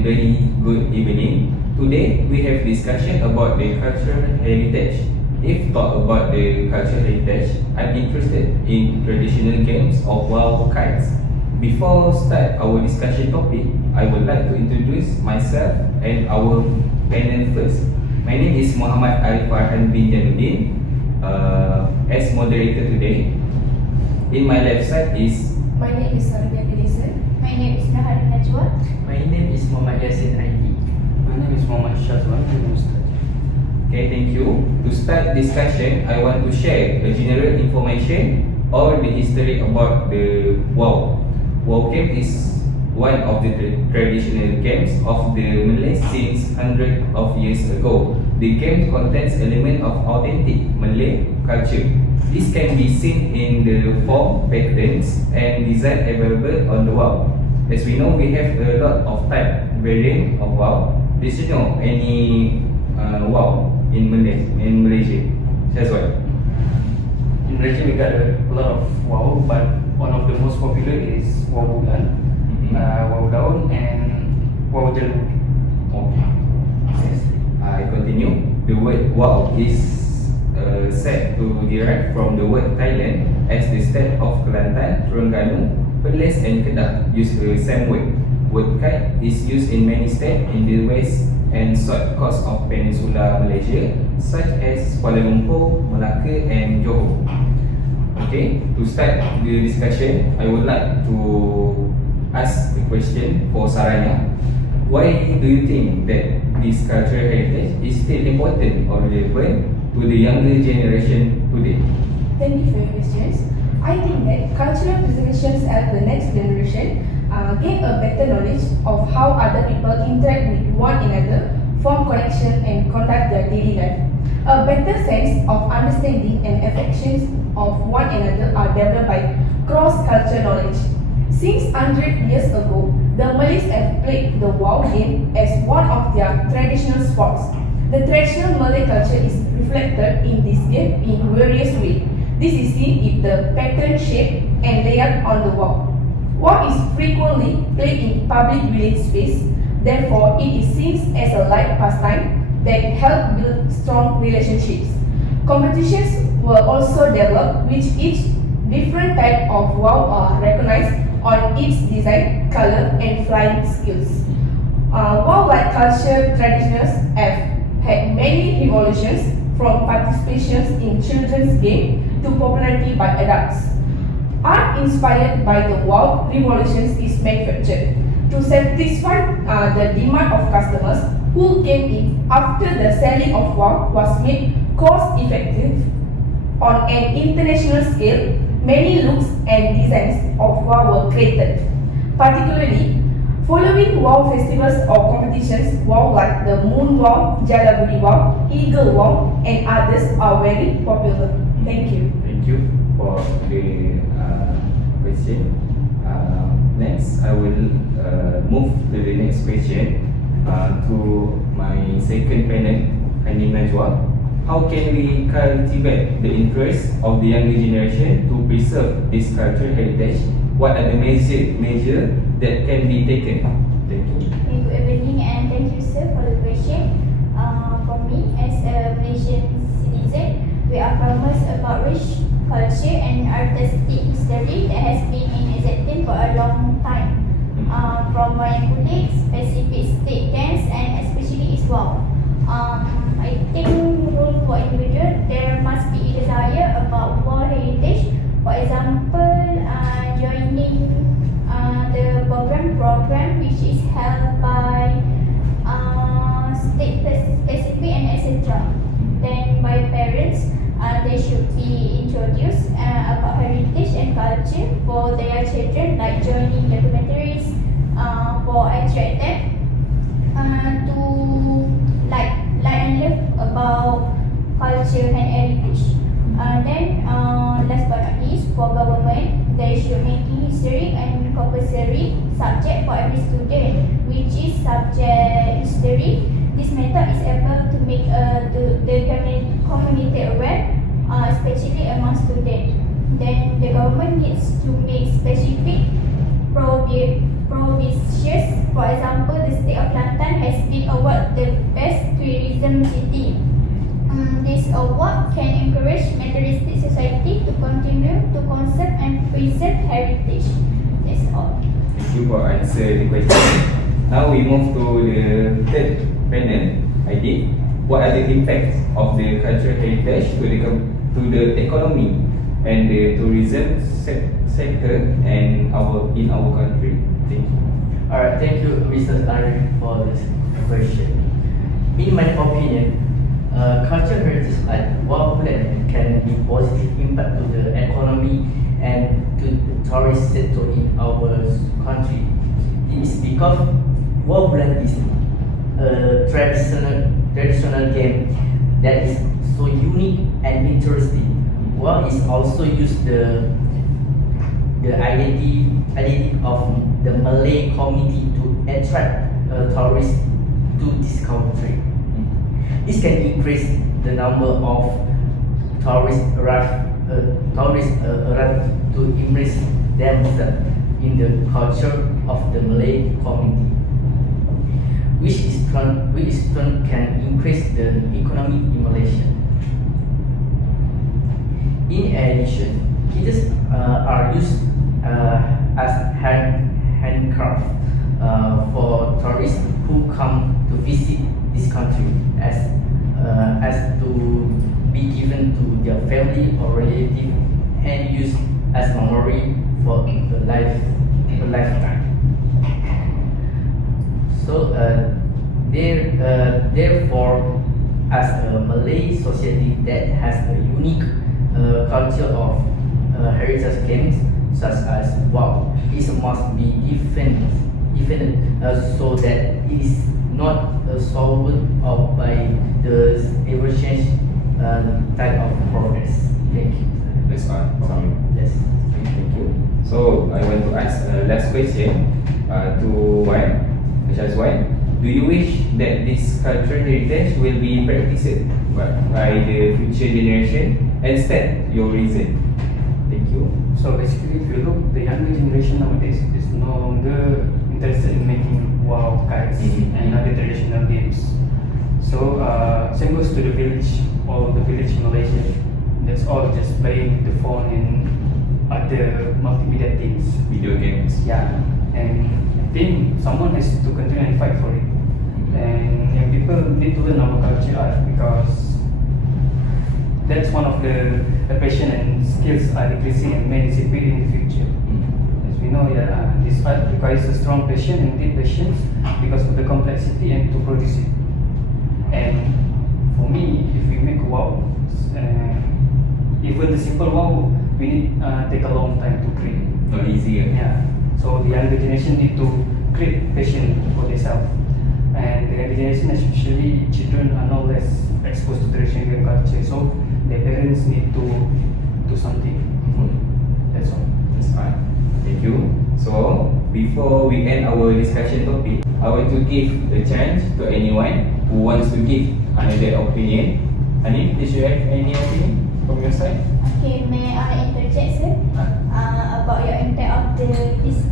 and very good evening. Today we have discussion about the cultural heritage. If talk about the cultural heritage, I'm interested in traditional games of wild kites. Before start our discussion topic, I would like to introduce myself and our panel first. My name is Muhammad Arif Farhan bin Januddin, as moderator today. In my left side is My name is Sarabia Pilisen. My name is Nahar Najwa. My name is Muhammad Yasin Aidi. My name is Muhammad Shazwan. Okay, thank you. To start discussion, I want to share a general information or the history about the WOW. WOW game is one of the traditional games of the Malays since hundreds of years ago. The game contains elements of authentic Malay culture. This can be seen in the form, patterns, and design available on the WOW. As we know, we have a lot of type variant of WOW. Did you know any WOW in Malaysia? Shazwan. In Malaysia, we got a lot of WOW, but one of the most popular is WOW Bulan, WOW Daun, and WOW Jalu. Okay. Yes. I continue. The word WOW is said to derive from the word Thailand, as the state of Kelantan, Terengganu, Perlis, and Kedah use the same word. Word kite is used in many states in the west and south coast of Peninsula Malaysia, such as Kuala Lumpur, Melaka, and Johor. Okay, to start the discussion, I would like to ask a question for Saranya. Why do you think that this cultural heritage is still important or relevant to the younger generation today? Thank you for your questions. I think that cultural preservations help the next generation gain a better knowledge of how other people interact with one another, form connection, and conduct their daily life. A better sense of understanding and affections of one another are developed by cross-cultural knowledge. Since 100 years ago, the Malays have played the WOW game as one of their traditional sports. The traditional Malay culture is reflected in this game in various ways. This is seen in the pattern, shape, and layout on the WOW. WOW is frequently played in public village space, therefore it is seen as a light pastime that help build strong relationships. Competitions were also developed which each different type of WOW are recognized on its design, color, and flying skills. WOW-like culture traditions have had many revolutions, from participations in children's game to popularity by adults. Art inspired by the WOW revolutions is manufactured to satisfy the demand of customers who came in after the selling of WOW was made cost-effective. On an international scale, many looks and designs of WOW were created. Particularly, following WOW festivals or competitions, WOW like the Moon WOW, Jalabudi WOW, Eagle WOW, and others are very popular. Thank you. Thank you for the question. Next, I will move to the next question to my second panel, Hanim Najwa. How can we cultivate the interest of the younger generation to preserve this cultural heritage? What are the measures that can be taken? Thank you. Good evening and thank you, sir, for the question. For me, as a Malaysian citizen, we are famous about rich culture and artistic history that has been in existence for a long time. From my colleagues, specific state dance, and especially its WOW. I think rule for individual, there must be a desire about WOW heritage. For example, joining the program which is held by state specific and etc. Then by parents, they should be introduced about heritage and culture for their children, like joining documentaries for attract them to like and live about culture and heritage. Then last but not least, for government, they should make history and compulsory subject for every student, which is subject history. This method is able to make the community aware, especially among students. Then the government needs to make specific provisions. For example, the state of award the best tourism city. This award can encourage materialistic society to continue to conserve and preserve heritage. That's all. Thank you for answering the question. Now we move to the third panel. ID. What are the impacts of the cultural heritage to the economy and the tourism sector and in our country? Thank you. Alright, thank you, Mr. Arif, for this question. In my opinion, cultural heritage like Wawulan can be positive impact to the economy and to the tourist sector in our country. It is because Wawulan is a traditional game that is so unique and interesting. Wow is also used the identity of the Malay community to attract tourists to this country. This can increase the number of tourists arrive to immerse themselves in the culture of the Malay community, which in turn can increase the economic in Malaysia. In addition, kits are used as handcraft for tourists who come to visit this country as to be given to their family or relative and used as memory for a lifetime. So therefore, as a Malay society that has a unique culture of heritage games such as wow, it must be defended so that it is not solved out by the ever change type of progress. Thank you. That's all. Sorry. Yes. Thank you. So I want to ask last question to Wan. Just Wan, do you wish that this cultural heritage will be practiced by the future generation? Instead, your reason. Thank you. So basically, if you look, the younger generation nowadays is no longer interested in making wow kites and other traditional games. So same goes to the village or the village in Malaysia. That's all just playing the phone and other multimedia things. Video games. Yeah, and I think someone has to continue and fight for it. And people need to learn our culture art because that's one of the passion and skills are decreasing and may disappear in the future. As we know, this art requires a strong passion and deep patience because of the complexity and to produce it. And for me, if we make a wow, even the simple wow, we need take a long time to create. Not easy. Yeah. So the younger generation need to create passion for themselves. And the younger generation, especially children, are no less exposed to traditional culture. So their parents need to do something. That's all. That's fine. Thank you. So before we end our discussion topic, I want to give the chance to anyone who wants to give another opinion. Hanif, did you have any opinion from your side? Okay, may I interject, sir? About your impact of this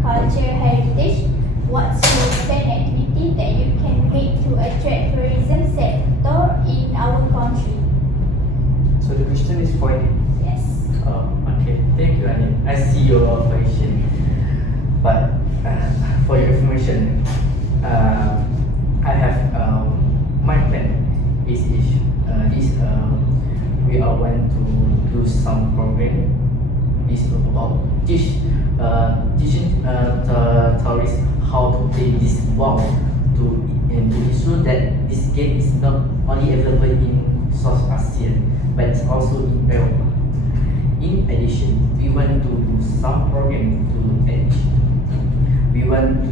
culture heritage. What's your planned activity that you can make to attract tourism sector in our country? So the question is for you. Yes. Okay, thank you, Anil. I see your question. But for your information, I have my plan is we are going to do some program. Is about teaching the tourists how to play this wow to ensure that this game is not only available in South Asia but it's also in Europe. In addition, we want to do some program to edge. We want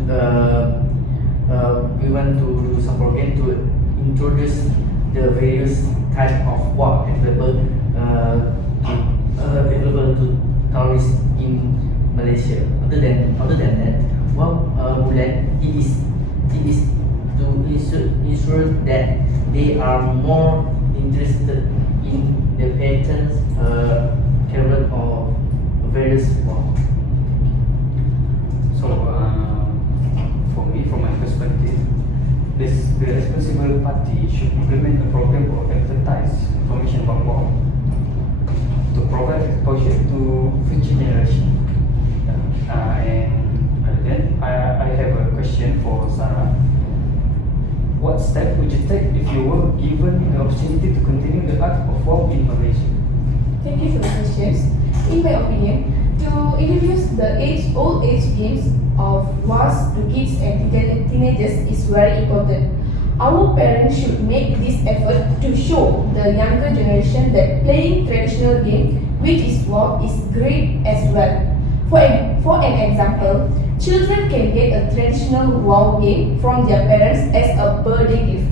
to do some program to introduce the various type of wow available to tourists in Malaysia. Other than that, Wawulan it is to ensure that they are more interested in the patterns, career or various wow. So for me, from my perspective, the responsible party should implement a program or advertise information about WOW to provide exposure to future generation. And then I have a question for Sarah. What step would you take if you were given the opportunity to continue the art of WOW in Malaysia? Thank you for the questions. In my opinion, to introduce the old age games of WAS to kids and teenagers is very important. Our parents should make this effort to show the younger generation that playing traditional game, which is WOW, is great as well. For an example, children can get a traditional WOW game from their parents as a birthday gift.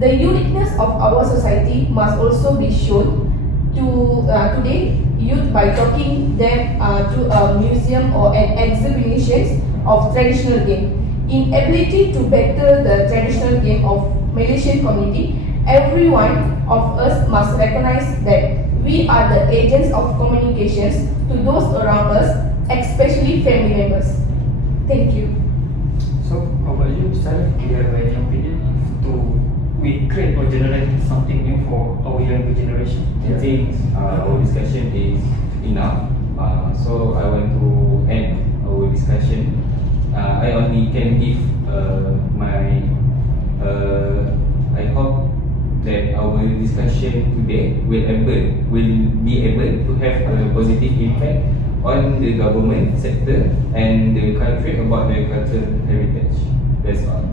The uniqueness of our society must also be shown to today youth by taking them to a museum or an exhibition of traditional game. In ability to better the traditional game of Malaysian community, every one of us must recognize that we are the agents of communications to those around us, especially family members. Thank you. So, how about you, Sarah? Do you have any opinion we create or generate something new for our younger generation? I think our discussion is enough. So I want to end our discussion. I only can give my. I hope that our discussion today will be able to have a positive impact on the government sector and the country about their cultural heritage. That's all.